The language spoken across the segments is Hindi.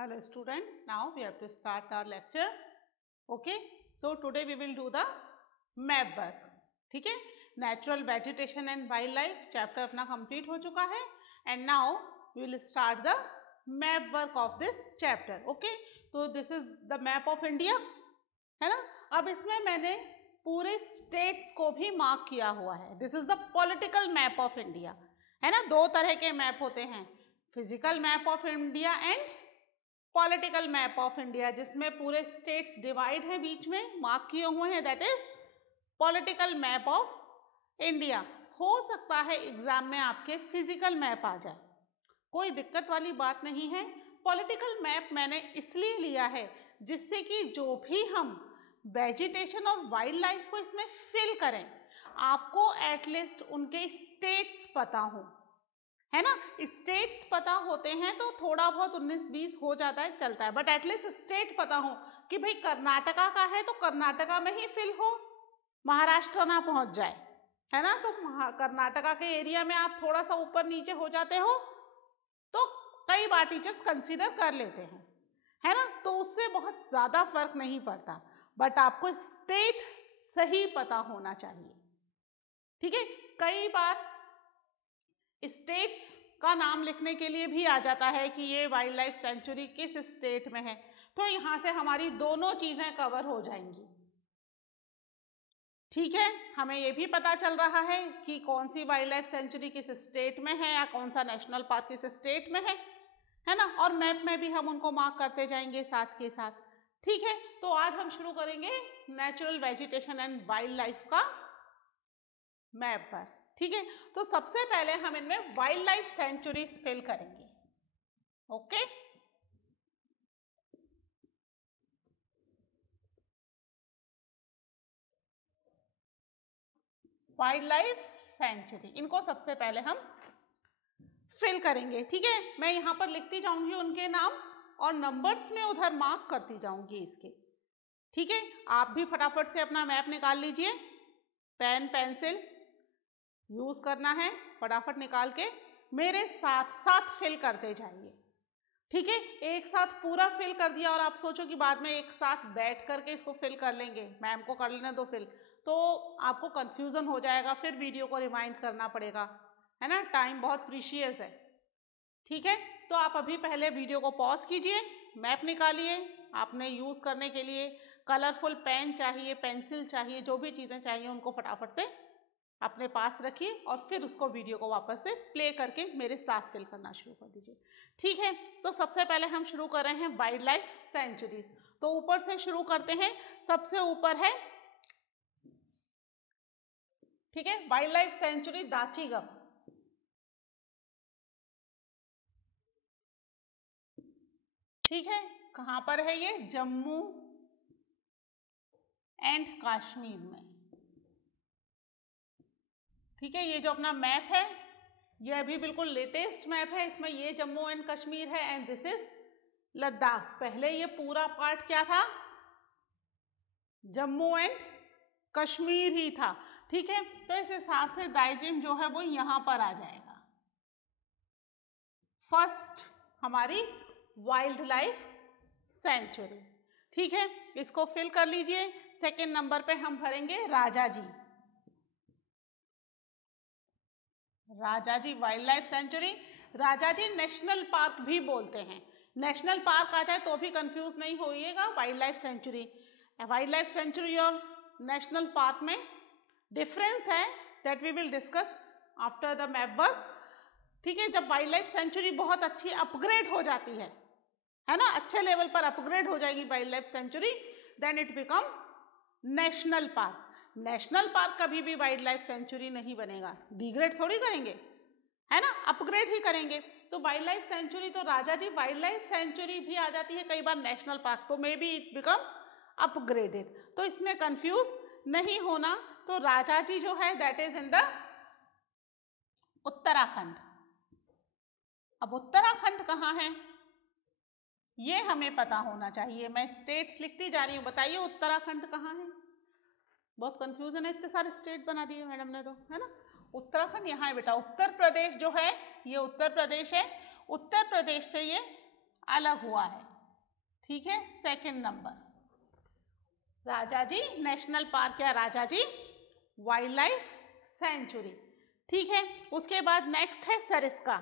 Hello students, now we have to start our lecture. Okay, so today we will do the map work. ठीक है, Natural Vegetation and Wildlife chapter अपना complete हो चुका है and now we will start the map work of this chapter. Okay, तो this is the map of India, है ना. अब इसमें मैंने पूरे स्टेट्स को भी मार्क किया हुआ है. This is the political map of India, है ना. दो तरह के मैप होते हैं, physical map of India and political map of India, जिसमें पूरे स्टेट्स डिवाइड है, बीच में मार्क किए हुए हैं. That is political map of India. हो सकता है एग्जाम में आपके फिजिकल मैप आ जाए, कोई दिक्कत वाली बात नहीं है. पॉलिटिकल मैप मैंने इसलिए लिया है जिससे कि जो भी हम वेजिटेशन और वाइल्ड लाइफ को इसमें फिल करें, आपको एटलीस्ट उनके स्टेट्स पता हो, है ना. स्टेट्स पता होते हैं तो थोड़ा बहुत 19-20 हो जाता है, चलता है, बट एटलीस्ट स्टेट पता हो कि भाई कर्नाटका का है तो कर्नाटका में ही फिल हो, महाराष्ट्र ना पहुंच जाए, है ना. तो कर्नाटका के एरिया में आप थोड़ा सा ऊपर नीचे हो जाते हो तो कई बार टीचर्स कंसीडर कर लेते हैं, है ना. तो उससे बहुत ज्यादा फर्क नहीं पड़ता, बट आपको स्टेट सही पता होना चाहिए. ठीक है, कई बार स्टेट्स का नाम लिखने के लिए भी आ जाता है कि ये वाइल्ड लाइफ सेंचुरी किस स्टेट में है, तो यहां से हमारी दोनों चीजें कवर हो जाएंगी. ठीक है, हमें ये भी पता चल रहा है कि कौन सी वाइल्ड लाइफ सेंचुरी किस स्टेट में है या कौन सा नेशनल पार्क किस स्टेट में है ना. और मैप में भी हम उनको मार्क करते जाएंगे साथ के साथ. ठीक है, तो आज हम शुरू करेंगे natural vegetation and wild life का मैप पर. ठीक है, तो सबसे पहले हम इनमें वाइल्ड लाइफ सेंचुरीज फिल करेंगे. ओके, वाइल्ड लाइफ सेंचुरी, इनको सबसे पहले हम फिल करेंगे. ठीक है, मैं यहां पर लिखती जाऊंगी उनके नाम और नंबर्स में उधर मार्क करती जाऊंगी इसके. ठीक है, आप भी फटाफट से अपना मैप निकाल लीजिए, पेन पेंसिल यूज करना है, फटाफट निकाल के मेरे साथ साथ फिल करते जाइए. ठीक है, एक साथ पूरा फिल कर दिया और आप सोचो कि बाद में एक साथ बैठ करके इसको फिल कर लेंगे, मैम को कर लेना दो फिल, तो आपको कंफ्यूजन हो जाएगा, फिर वीडियो को रिवाइंड करना पड़ेगा, है ना. टाइम बहुत प्रीशियस है. ठीक है, तो आप अभी पहले वीडियो को पॉज कीजिए, मैप निकालिए. आपने यूज करने के लिए कलरफुल पेन चाहिए, पेंसिल चाहिए, जो भी चीजें चाहिए उनको फटाफट से अपने पास रखिए और फिर उसको वीडियो को वापस से प्ले करके मेरे साथ फिल करना शुरू कर दीजिए. ठीक है, तो सबसे पहले हम शुरू कर रहे हैं वाइल्ड लाइफ सेंचुरीज. तो ऊपर से शुरू करते हैं, सबसे ऊपर है, ठीक है, वाइल्ड लाइफ सेंचुरी दाचीगम. ठीक है, कहां पर है ये? जम्मू एंड कश्मीर में. ठीक है, ये जो अपना मैप है ये अभी बिल्कुल लेटेस्ट मैप है, इसमें ये जम्मू एंड कश्मीर है एंड दिस इज लद्दाख. पहले ये पूरा पार्ट क्या था? जम्मू एंड कश्मीर ही था. ठीक है, तो इस हिसाब से दार्जिलिंग जो है वो यहां पर आ जाएगा. फर्स्ट हमारी वाइल्ड लाइफ सेंचुरी. ठीक है, इसको फिल कर लीजिए. सेकेंड नंबर पे हम भरेंगे Rajaji. Rajaji wild life sanctuary, Rajaji national park भी बोलते हैं. नेशनल पार्क आ जाए तो भी कंफ्यूज नहीं होइएगा, wild life sanctuary. Wild life sanctuary और नेशनल पार्क में डिफरेंस है, that we will discuss after the map work. ठीक है, जब वाइल्ड लाइफ सेंचुरी बहुत अच्छी अपग्रेड हो जाती है ना, अच्छे लेवल पर अपग्रेड हो जाएगी wild life sanctuary, then it become national park. National park कभी भी वाइल्ड लाइफ सेंचुरी नहीं बनेगा, डिग्रेड थोड़ी करेंगे, है ना, अपग्रेड ही करेंगे. तो वाइल्ड लाइफ सेंचुरी, तो राजाजी वाइल्ड लाइफ सेंचुरी भी आ जाती है कई बार नेशनल पार्क, तो may be it become upgraded. तो इसमें कंफ्यूज नहीं होना. तो राजाजी जो है that is in the Uttarakhand. अब उत्तराखंड कहाँ है ये हमें पता होना चाहिए. मैं स्टेट्स लिखती जा रही हूँ, बताइए उत्तराखंड कहाँ है. बहुत कंफ्यूजन है, इतने सारे स्टेट बना दिए मैडम ने तो, है ना. उत्तराखंड यहाँ है बेटा. उत्तर प्रदेश जो है ये उत्तर प्रदेश है, उत्तर प्रदेश से ये अलग हुआ है. ठीक है, second number Rajaji national park या राजाजी वाइल्ड लाइफ सेंचुरी। ठीक है, उसके बाद नेक्स्ट है सरिस्का।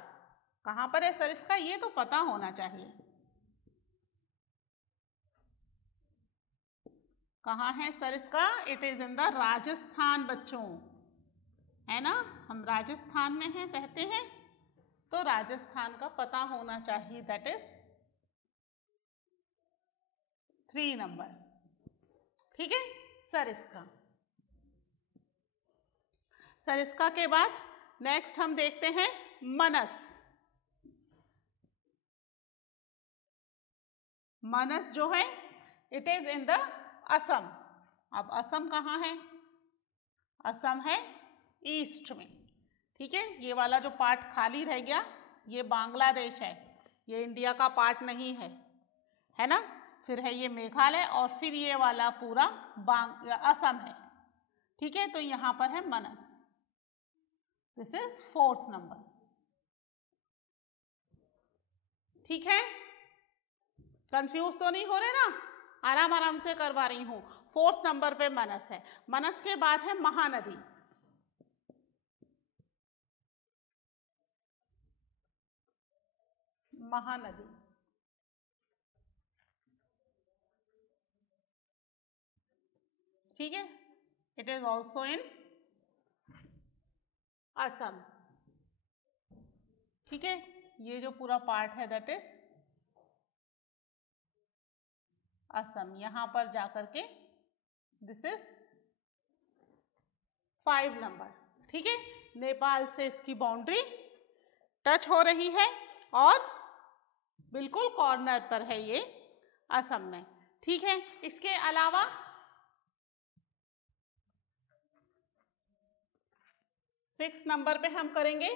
कहाँ पर है सरिस्का, ये तो पता होना चाहिए। कहाँ है Sariska? It is in the Rajasthan बच्चों, है ना, हम राजस्थान में हैं, रहते हैं, तो राजस्थान का पता होना चाहिए। That is 3 number. ठीक है, सरिस्का। सरिस्का के बाद नेक्स्ट हम देखते हैं मनस। मनस जो है it is in the Assam. अब असम कहाँ है? असम है ईस्ट में। ठीक है, ये वाला जो पार्ट खाली रह गया ये बांग्लादेश है, ये इंडिया का पार्ट नहीं है ना। फिर है ये मेघालय और फिर ये वाला पूरा असम है। ठीक है, तो यहां पर है मनस। This is 4th number. ठीक है, कंफ्यूज तो नहीं हो रहे ना, आराम आराम से करवा रही हूं। 4th नंबर पे मनस है। मनस के बाद है महानदी। महानदी, ठीक है, it is also in Assam. ठीक है, ये जो पूरा पार्ट है दैट इज असम। यहां पर जाकर के दिस इज 5 नंबर। ठीक है, नेपाल से इसकी बाउंड्री टच हो रही है और बिल्कुल कॉर्नर पर है ये असम में। ठीक है, इसके अलावा सिक्स नंबर पे हम करेंगे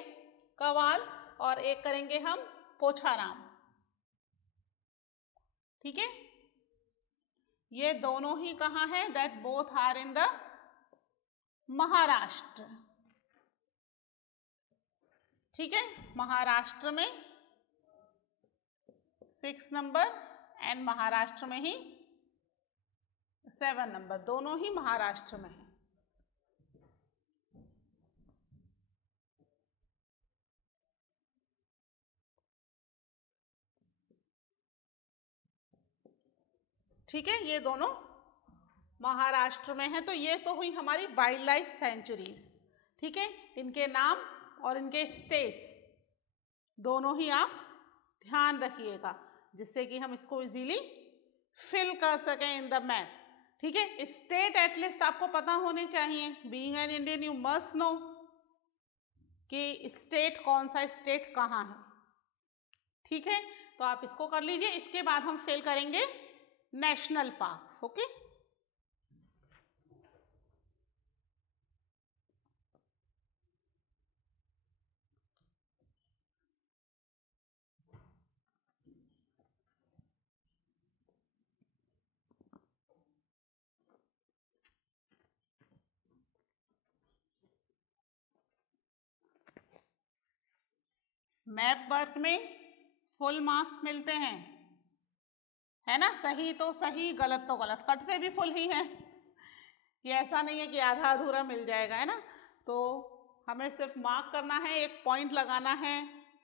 कवाल और एक करेंगे हम पोछाराम। ठीक है, ये दोनों ही कहाँ है? That both are in the Maharashtra. ठीक है, महाराष्ट्र में 6 नंबर एंड महाराष्ट्र में ही 7 नंबर, दोनों ही महाराष्ट्र में है। ठीक है, ये दोनों महाराष्ट्र में है। तो ये तो हुई हमारी वाइल्ड लाइफ सेंचुरीज। ठीक है, इनके नाम और इनके स्टेट्स दोनों ही आप ध्यान रखिएगा जिससे कि हम इसको इजीली फिल कर सकें इन द मैप। ठीक है, स्टेट एटलीस्ट आपको पता होने चाहिए। Being an Indian you must know कि स्टेट कौन सा स्टेट कहाँ है। ठीक है, तो आप इसको कर लीजिए। इसके बाद हम फिल करेंगे national parks. Okay, map work में फुल मार्क्स मिलते हैं, है ना। सही तो सही, गलत तो गलत, कटते भी फुल ही हैं। ये ऐसा नहीं है कि आधा अधूरा मिल जाएगा, है ना। तो हमें सिर्फ मार्क करना है, एक पॉइंट लगाना है,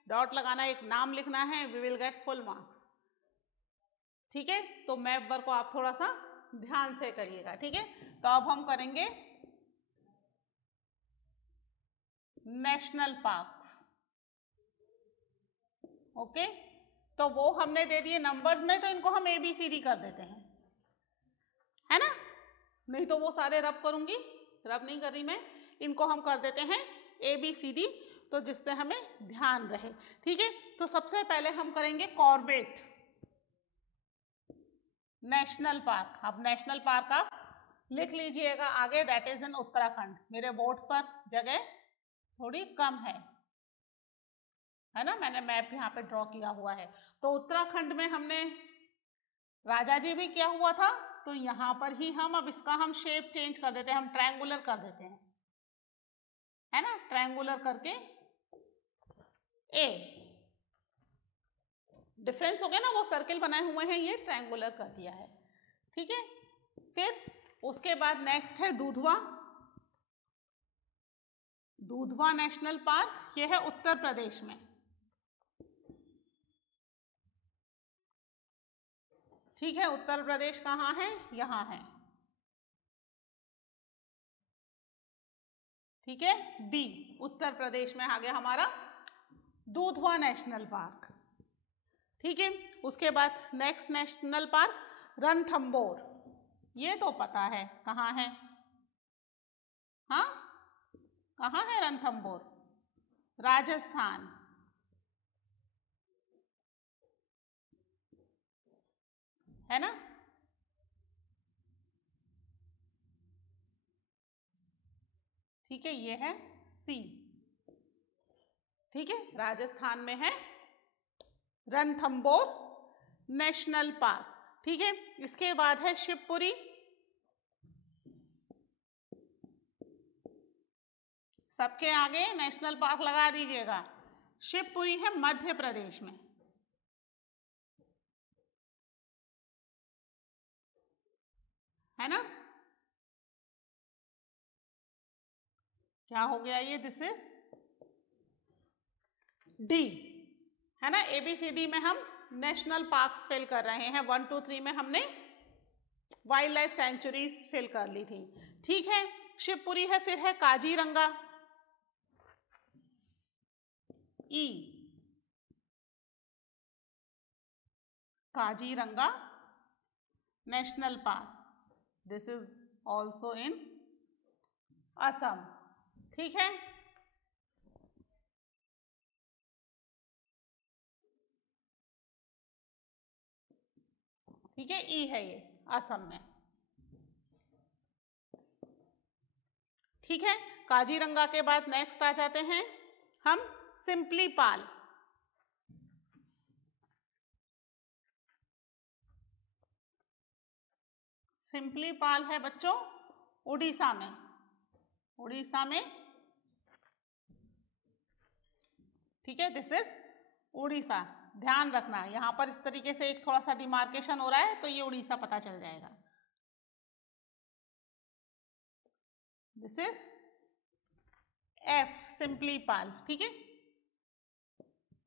डॉट लगाना है, एक नाम लिखना है, we will get full marks. ठीक है, तो मैप वर्क को आप थोड़ा सा ध्यान से करिएगा। ठीक है, तो अब हम करेंगे नेशनल पार्क्स। ओके, तो वो हमने दे दिए नंबर्स में, तो इनको हम ABCD कर देते हैं, है ना। नहीं तो वो सारे रब करूंगी, रब नहीं कर रही मैं, इनको हम कर देते हैं ABCD, तो जिससे हमें ध्यान रहे। ठीक है, तो सबसे पहले हम करेंगे कॉर्बेट नेशनल पार्क। अब नेशनल पार्क आप लिख लीजिएगा आगे, दैट इज इन उत्तराखंड। मेरे बोर्ड पर जगह थोड़ी कम है ना, मैंने मैप यहाँ पे ड्रॉ किया हुआ है। तो उत्तराखंड में हमने राजाजी भी किया हुआ था, तो यहाँ पर ही हम अब इसका हम शेप चेंज कर देते हैं, हम ट्रायंगुलर कर देते हैं, है ना। ट्रायंगुलर करके A, डिफरेंस हो गया ना, वो सर्किल बनाए हुए हैं, ये ट्रायंगुलर कर दिया है, ठीक है। फिर उसके बाद नेक्स्ट है दूधवा। दूधवा नेशनल पार्क, ये है उत्तर प्रदेश में, ठीक है। उत्तर प्रदेश कहाँ है? यहाँ है, ठीक है। बी, उत्तर प्रदेश में आ गया हमारा दूधवा नेशनल पार्क, ठीक है। उसके बाद नेक्स्ट नेशनल पार्क रणथंबोर, ये तो पता है कहाँ है, हाँ कहाँ है रणथंबोर? राजस्थान, है ना। ठीक है, ये है सी, ठीक है। राजस्थान में है रणथंबोर नेशनल पार्क, ठीक है। इसके बाद है शिवपुरी, सबके आगे नेशनल पार्क लगा दीजिएगा। शिवपुरी है मध्य प्रदेश में, है ना। क्या हो गया ये? दिस इज डी, है ना। ABCD में हम नेशनल पार्क्स फिल कर रहे हैं, 1 2 3 में हमने वाइल्ड लाइफ सेंचुरीज फिल कर ली थी, ठीक है। शिवपुरी है, फिर है काजीरंगा, ई, Kaziranga national park, this is also in Assam, ठीक है। ठीक है, ई है ये असम में, ठीक है। काजीरंगा के बाद नेक्स्ट आ जाते हैं हम सिंपली पाल, सिंपली पाल है बच्चों उड़ीसा में, उड़ीसा में, ठीक है। दिस इज उड़ीसा, ध्यान रखना यहां पर इस तरीके से एक थोड़ा सा डिमार्केशन हो रहा है तो ये उड़ीसा पता चल जाएगा। दिस इज एफ, सिंपली पाल, ठीक है।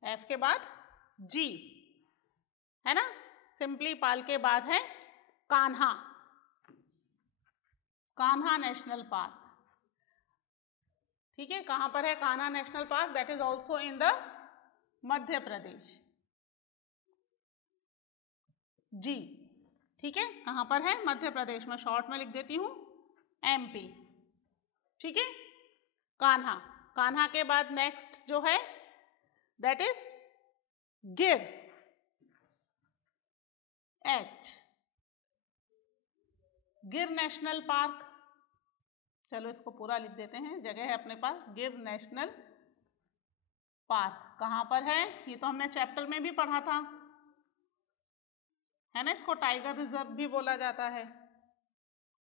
एफ के बाद जी, है ना। सिंपली पाल के बाद है कान्हा, कान्हा नेशनल पार्क, ठीक है। कहां पर है Kanha national park? That is also in the Madhya Pradesh, जी, ठीक है। कहां पर है? मध्य प्रदेश में, शॉर्ट में लिख देती हूं MP, ठीक है। कान्हा, कान्हा के बाद नेक्स्ट जो है दैट इज गिर, H, गिर नेशनल पार्क, चलो इसको पूरा लिख देते हैं, जगह है अपने पास, गिर नेशनल पार्क कहां पर है? ये तो हमने चैप्टर में भी पढ़ा था, है ना। इसको टाइगर रिजर्व भी बोला जाता है,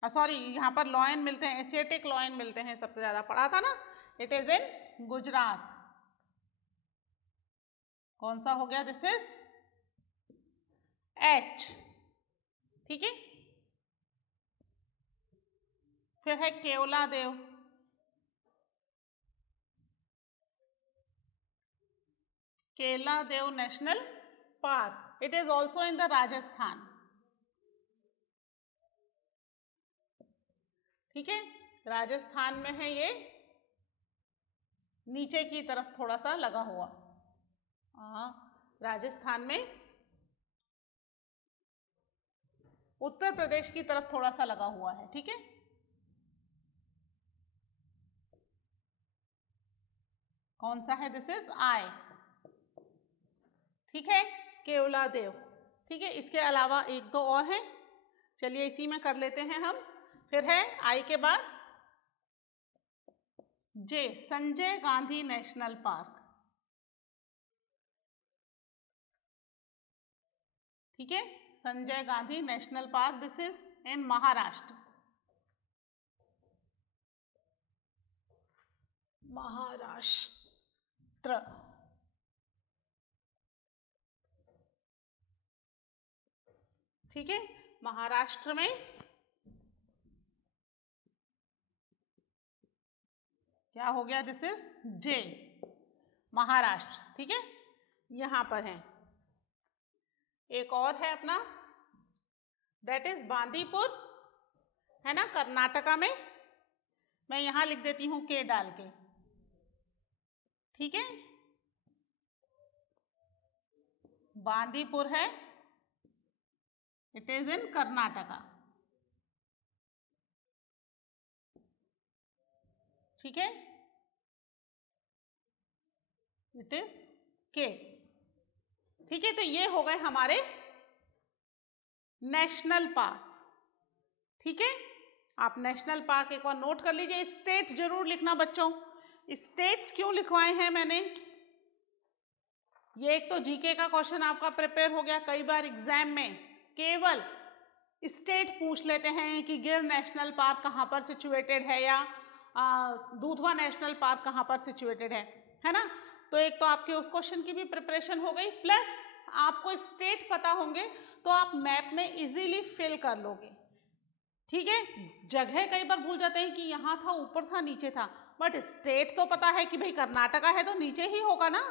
सॉरी यहाँ पर लॉयन मिलते हैं, एशियाटिक लॉयन मिलते हैं, सबसे ज्यादा पढ़ा था ना। इट इज इन गुजरात, कौन सा हो गया? दिस इज H, ठीक है। फिर है Keoladeo, Keoladeo national park, it is also in the Rajasthan, ठीक है। राजस्थान में है ये, नीचे की तरफ थोड़ा सा लगा हुआ, राजस्थान में उत्तर प्रदेश की तरफ थोड़ा सा लगा हुआ है, ठीक है। कौन सा है? दिस इज I, ठीक है। केवला देव, ठीक है। इसके अलावा एक दो और हैं, चलिए इसी में कर लेते हैं हम। फिर है I के बाद J, Sanjay Gandhi national park, ठीक है। Sanjay Gandhi national park, this is in Maharashtra, Maharashtra, ठीक है, महाराष्ट्र में क्या हो गया, दिस इज जे, महाराष्ट्र। ठीक है, यहां पर है। एक और है अपना, दैट इज बांदीपुर, है ना, कर्नाटका में। मैं यहां लिख देती हूं के डाल के। ठीक है, बांदीपुर है, इट इज इन कर्नाटका। ठीक है, इट इज के। ठीक है, तो ये हो गए हमारे नेशनल पार्क्स। ठीक है, आप नेशनल पार्क एक बार नोट कर लीजिए। स्टेट जरूर लिखना बच्चों। स्टेट्स क्यों लिखवाए हैं मैंने, ये एक तो जीके का क्वेश्चन आपका प्रिपेयर हो गया। कई बार एग्जाम में केवल स्टेट पूछ लेते हैं कि गिर नेशनल पार्क कहाँ पर सिचुएटेड है, या दूधवा नेशनल पार्क कहाँ पर सिचुएटेड है ना। तो एक तो आपके उस क्वेश्चन की भी प्रिपरेशन हो गई, प्लस आपको स्टेट पता होंगे तो आप मैप में इजीली फिल कर लोगे। ठीक है, जगह कई बार भूल जाते हैं कि यहाँ था, ऊपर था, नीचे था, बट स्टेट तो पता है कि भाई कर्नाटका है तो नीचे ही होगा ना,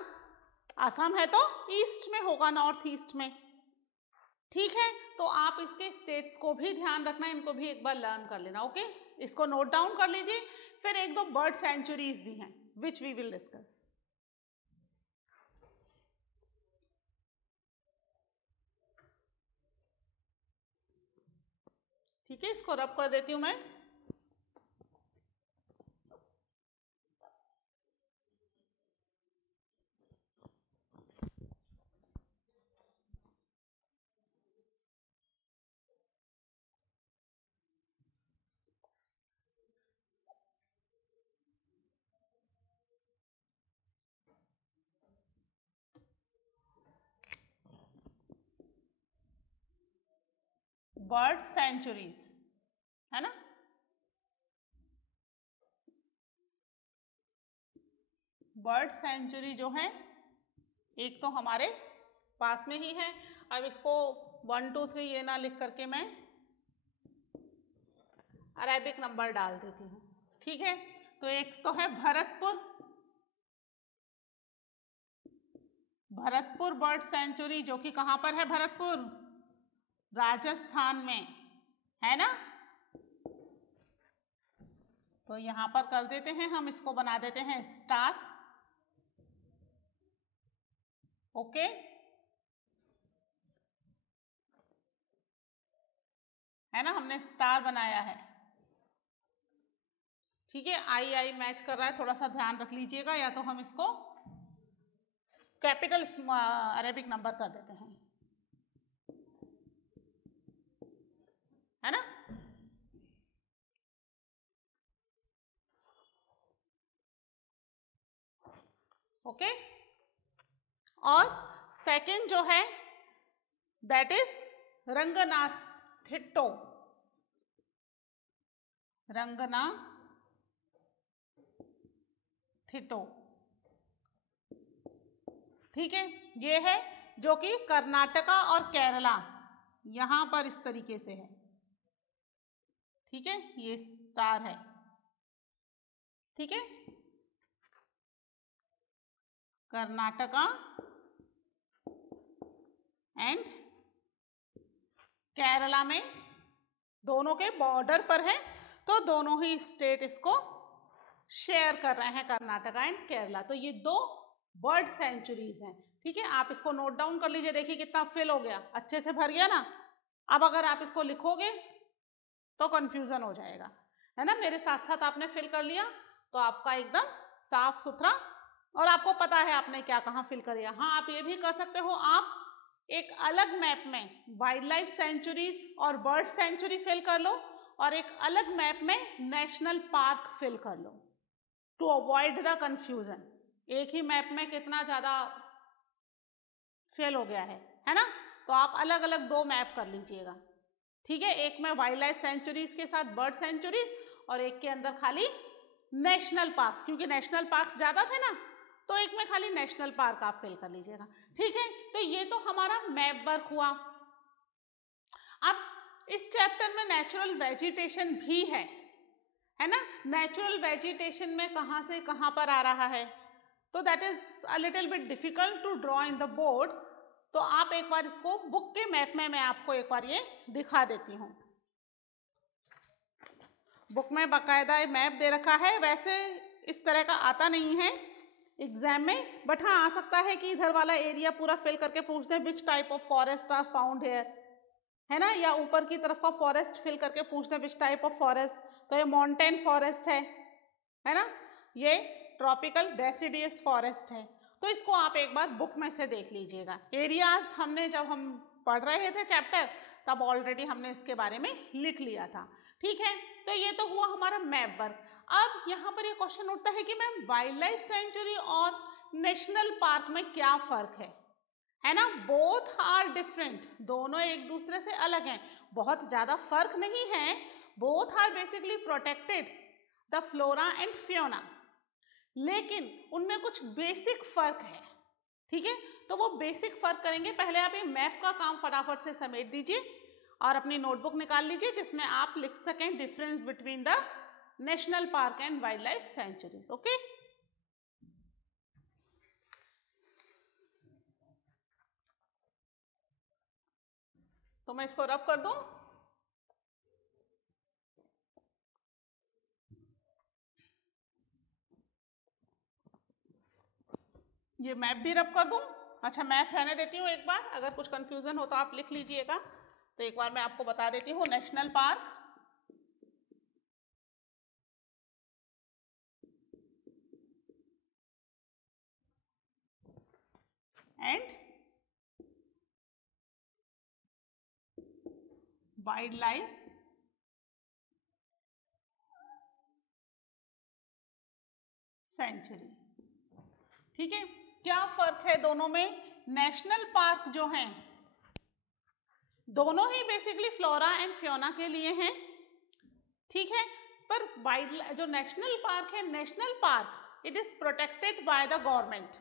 असम है तो ईस्ट में होगा, नॉर्थ ईस्ट में। ठीक है, तो आप इसके स्टेट्स को भी ध्यान रखना, इनको भी एक बार लर्न कर लेना। ओके, इसको नोट डाउन कर लीजिए। फिर एक दो बर्ड सेंचुरीज भी हैं विच वी विल डिस्कस। ठीक है, इसको रब कर देती हूं मैं। बर्ड सेंचुरीज, है ना, बर्ड सेंचुरी जो है एक तो हमारे पास में ही है। अब इसको 1 2 3 ये ना लिख करके मैं अरेबिक नंबर डाल देती हूँ। ठीक है, तो एक तो है भरतपुर, भरतपुर बर्ड सेंचुरी, जो कि कहाँ पर है, भरतपुर राजस्थान में, है ना। तो यहां पर कर देते हैं हम, इसको बना देते हैं स्टार। ओके, है ना, हमने स्टार बनाया है। ठीक है, आई आई मैच कर रहा है, थोड़ा सा ध्यान रख लीजिएगा, या तो हम इसको कैपिटल अरेबिक नंबर कर देते हैं, है ना। ओके, और सेकंड जो है दैट इज रंगनाथिट्टो, रंगनाथिट्टो। ठीक है, ये है जो कि कर्नाटका और केरला यहां पर इस तरीके से है। ठीक है, ये स्टार है। ठीक है, कर्नाटका एंड केरला में दोनों के बॉर्डर पर है, तो दोनों ही स्टेट इसको शेयर कर रहे हैं, कर्नाटका एंड केरला। तो ये दो बर्ड सेंचुरीज हैं। ठीक है, आप इसको नोट डाउन कर लीजिए। देखिए कितना फिल हो गया, अच्छे से भर गया ना। अब अगर आप इसको लिखोगे तो कंफ्यूजन हो जाएगा, है ना। मेरे साथ साथ आपने फिल कर लिया तो आपका एकदम साफ सुथरा, और आपको पता है आपने क्या कहाँ फिल कर लिया। हाँ, आप ये भी कर सकते हो, आप एक अलग मैप में वाइल्ड लाइफ सेंचुरीज और बर्ड सेंचुरी फिल कर लो, और एक अलग मैप में नेशनल पार्क फिल कर लो, टू अवॉइड द कंफ्यूजन। एक ही मैप में कितना ज्यादा फेल हो गया है ना। तो आप अलग अलग दो मैप कर लीजिएगा। ठीक है, एक में वाइल्ड लाइफ सेंचुरीज के साथ बर्ड सेंचुरीज, और एक के अंदर खाली नेशनल पार्क, क्योंकि नेशनल पार्क ज्यादा थे ना, तो एक में खाली नेशनल पार्क आप फिल कर लीजिएगा। ठीक है, तो ये तो हमारा मैप वर्क हुआ। अब इस चैप्टर में नेचुरल वेजिटेशन भी है ना। नेचुरल वेजिटेशन में कहाँ से कहाँ पर आ रहा है, तो that is a little bit difficult to draw in the board. तो आप एक बार इसको बुक के मैप में मैं आपको एक बार ये दिखा देती हूँ। बुक में बाकायदा मैप दे रखा है, वैसे इस तरह का आता नहीं है एग्जाम में, बट हाँ आ सकता है कि इधर वाला एरिया पूरा फिल करके पूछ दे which type of forest are found here, है ना, या ऊपर की तरफ का फॉरेस्ट फिल करके पूछ दे विच टाइप ऑफ फॉरेस्ट, तो ये माउंटेन फॉरेस्ट है ना, ये ट्रॉपिकल डेसिडियस फॉरेस्ट है। तो इसको आप एक बार बुक में से देख लीजिएगा। एरियाज हमने जब हम पढ़ रहे थे चैप्टर तब ऑलरेडी हमने इसके बारे में लिख लिया था, ठीक है। तो ये तो हुआ हमारा मैप वर्क। अब यहाँ पर ये क्वेश्चन उठता है कि मैम वाइल्ड लाइफ सेंचुरी और नेशनल पार्क में क्या फर्क है ना। बोथ आर डिफरेंट, दोनों एक दूसरे से अलग हैं, बहुत ज्यादा फर्क नहीं है। Both are basically protected the flora and fauna, लेकिन उनमें कुछ बेसिक फर्क है, ठीक है। तो वो बेसिक फर्क करेंगे। पहले आप ये मैप का काम फटाफट से समेट दीजिए और अपनी नोटबुक निकाल लीजिए जिसमें आप लिख सकें difference between the national park and wild life sanctuaries. Okay, तो मैं इसको रब कर दूं। ये मैप भी रब कर दूं। अच्छा, मैप रहने देती हूँ एक बार, अगर कुछ कंफ्यूजन हो तो आप लिख लीजिएगा। तो एक बार मैं आपको बता देती हूँ, national park and wild life sanctuary, ठीक है। क्या फर्क है दोनों में? नेशनल पार्क जो हैं दोनों ही बेसिकली फ्लोरा एंड फ्योना के लिए हैं, ठीक है। पर वाइल्ड जो नेशनल पार्क है, national park it is protected by the government.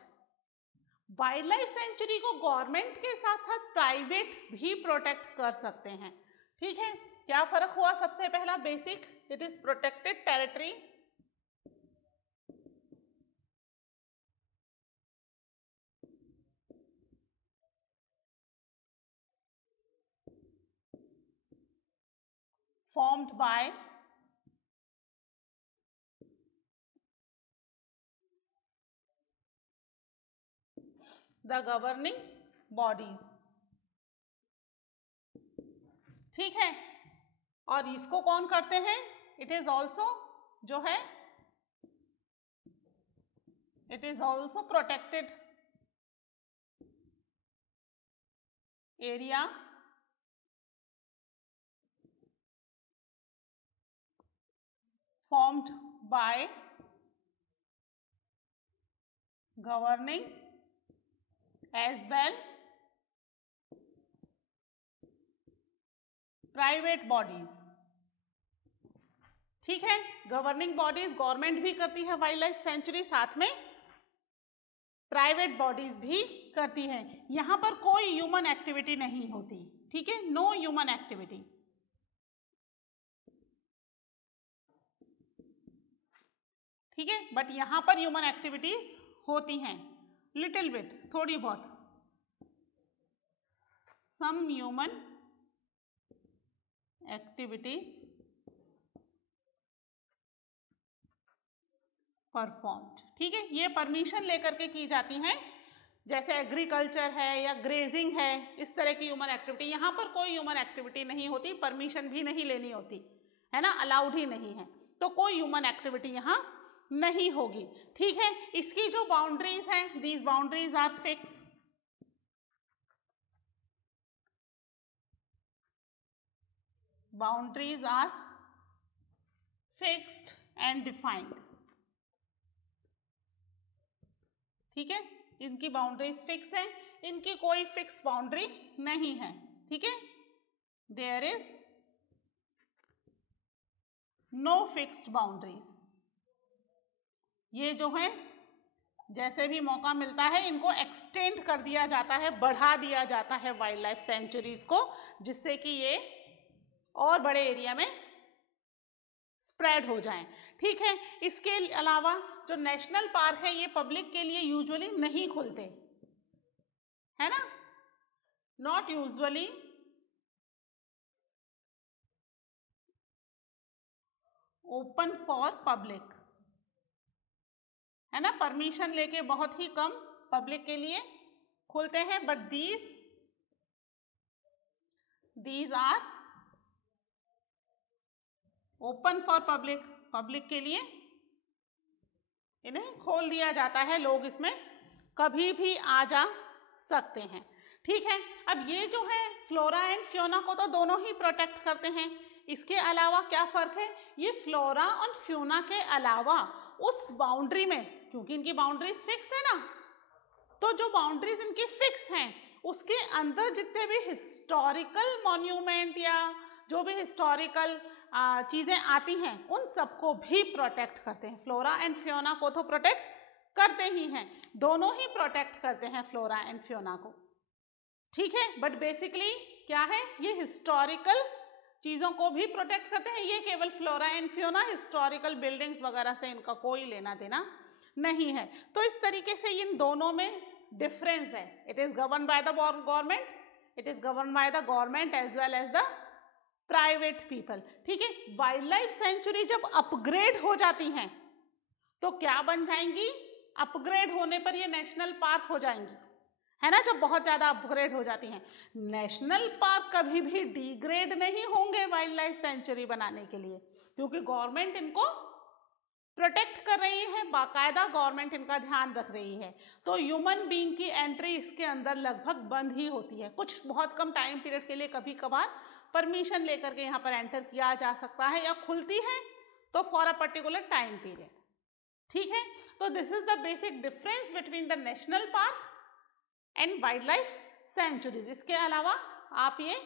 Wild life sanctuary को गवर्नमेंट के साथ साथ प्राइवेट भी प्रोटेक्ट कर सकते हैं, ठीक है। क्या फर्क हुआ? सबसे पहला basic, it is protected territory, formed by the governing bodies, ठीक है। और इसको कौन करते हैं? इट इज ऑल्सो जो है it is also protected area formed by governing as well private bodies, ठीक है। गवर्निंग बॉडीज गवर्नमेंट भी करती है वाइल्ड लाइफ सेंचुरी, साथ में प्राइवेट बॉडीज भी करती है। यहां पर कोई ह्यूमन एक्टिविटी नहीं होती, ठीक है, नो ह्यूमन एक्टिविटी, ठीक है। बट यहां पर ह्यूमन एक्टिविटीज होती हैं, लिटिल बिट, थोड़ी बहुत, सम ह्यूमन एक्टिविटीज परफॉर्म्ड, ठीक है। ये परमिशन लेकर के की जाती हैं, जैसे एग्रीकल्चर है या ग्रेजिंग है, इस तरह की ह्यूमन एक्टिविटी। यहाँ पर कोई ह्यूमन एक्टिविटी नहीं होती, परमिशन भी नहीं लेनी होती, है ना, अलाउड ही नहीं है। तो कोई ह्यूमन एक्टिविटी यहाँ नहीं होगी, ठीक है। इसकी जो बाउंड्रीज हैं, these boundaries are fix, boundaries are fixed and defined, ठीक है। इनकी बाउंड्रीज फिक्स है, इनकी कोई फिक्स बाउंड्री नहीं है, ठीक है। There is no fixed boundaries, ये जो है जैसे भी मौका मिलता है इनको एक्सटेंड कर दिया जाता है, बढ़ा दिया जाता है वाइल्ड लाइफ सेंचुरीज को, जिससे कि ये और बड़े एरिया में स्प्रेड हो जाएं। ठीक है, इसके अलावा जो नेशनल पार्क है ये पब्लिक के लिए यूजुअली नहीं खुलते, है ना, not usually open for public, है ना, परमिशन लेके बहुत ही कम पब्लिक के लिए खुलते हैं, but these are open for public, public के लिए इन्हें खोल दिया जाता है, लोग इसमें कभी भी आ जा सकते हैं। ठीक है, अब ये जो है फ्लोरा एंड फ्योना को तो दोनों ही प्रोटेक्ट करते हैं, इसके अलावा क्या फर्क है, ये फ्लोरा और फ्योना के अलावा उस बाउंड्री में, क्योंकि इनकी बाउंड्रीज फिक्स है ना, तो जो बाउंड्रीज इनकी फिक्स हैं उसके अंदर जितने भी हिस्टोरिकल मॉन्यूमेंट या जो भी हिस्टोरिकल चीजें आती हैं उन सबको भी प्रोटेक्ट करते हैं। फ्लोरा एंड फ्योना को तो प्रोटेक्ट करते ही हैं, दोनों ही प्रोटेक्ट करते हैं फ्लोरा एंड फ्योना को। ठीक है, बट बेसिकली क्या है, ये हिस्टोरिकल चीजों को भी प्रोटेक्ट करते हैं, ये केवल flora and Fiona, historical buildings वगैरह से इनका कोई लेना देना नहीं है। तो इस तरीके से इन दोनों में डिफरेंस है। It is govern by the government, it is govern by the government as well as the private people. ठीक है, वाइल्ड लाइफ सेंचुरी जब अपग्रेड हो जाती हैं तो क्या बन जाएंगी, अपग्रेड होने पर ये नेशनल पार्क हो जाएंगी, है ना, जब बहुत ज्यादा अपग्रेड हो जाती हैं। नेशनल पार्क कभी भी डिग्रेड नहीं होंगे वाइल्ड लाइफ सेंचुरी बनाने के लिए, क्योंकि गवर्नमेंट इनको प्रोटेक्ट कर रही है, बाकायदा गवर्नमेंट इनका ध्यान रख रही है। तो ह्यूमन बीइंग की एंट्री इसके अंदर लगभग बंद ही होती है, कुछ बहुत कम टाइम पीरियड के लिए कभी कभार परमिशन लेकर के यहाँ पर एंटर किया जा सकता है, या खुलती है तो for a particular time period. ठीक है, तो this is the basic difference between the national park and wild life sanctuaries. इसके अलावा आप ये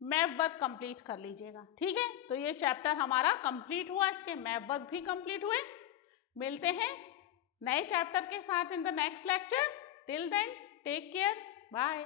मैप वर्क कंप्लीट कर लीजिएगा। ठीक है, तो ये चैप्टर हमारा कंप्लीट हुआ, इसके मैप वर्क भी कंप्लीट हुए। मिलते हैं नए चैप्टर के साथ in the next lecture. Till then take care, bye.